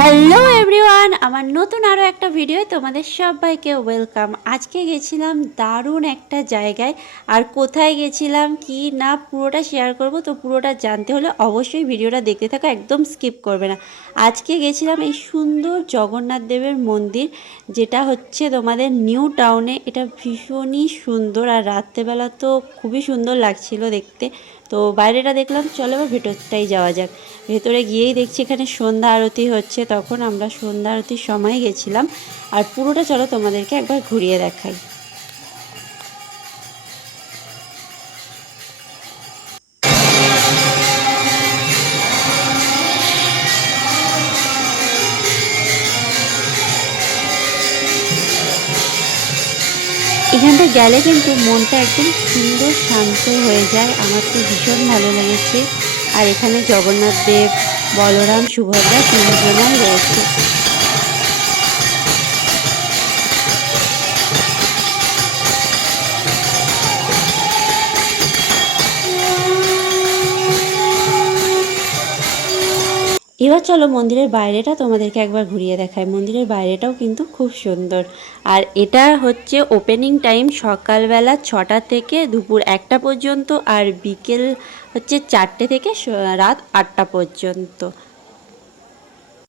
Hello everyone, আমার নতুন আরও একটা ভিডিও তোমাদের সবাইকে ওয়েলকাম। আজকে গেছিলাম দারুণ একটা জায়গায়, আর কোথায় গেছিলাম কি না পুরোটা শেয়ার করব। তো পুরোটা জানতে হলে অবশ্যই ভিডিওটা দেখতে থাকো, একদম স্কিপ করবে না। আজকে গেছিলাম এই সুন্দর জগন্নাথ দেবের মন্দির, যেটা হচ্ছে তোমাদের নিউ টাউনে। এটা ভীষণই সুন্দর, আর রাত্রেবেলা তো খুবই সুন্দর লাগছিল দেখতে। তো বাইরেটা দেখলাম, চলো এবার ভেতরটাই যাওয়া যাক। ভেতরে গিয়েই দেখছি এখানে সন্ধ্যা আরতি হচ্ছে, তখন আমরা সন্ধ্যা আরতির সময় গেছিলাম। আর পুরোটা চলো তোমাদেরকে একবার ঘুরিয়ে দেখাই। এখানটা গেলে কিন্তু মনটা একদম সুন্দর শান্ত হয়ে যায়, আমার তো ভীষণ ভালো লেগেছে। আর এখানে জগন্নাথ দেব, বলরাম, সুভদ্রা তিনজনাই রয়েছে। এবার চলো মন্দিরের বাইরেটা তোমাদেরকে একবার ঘুরিয়ে দেখায়। মন্দিরের বাইরেটাও কিন্তু খুব সুন্দর। আর এটা হচ্ছে ওপেনিং টাইম সকালবেলা 6টা থেকে দুপুর 1টা পর্যন্ত, আর বিকেল হচ্ছে 4টে থেকে রাত 8টা পর্যন্ত।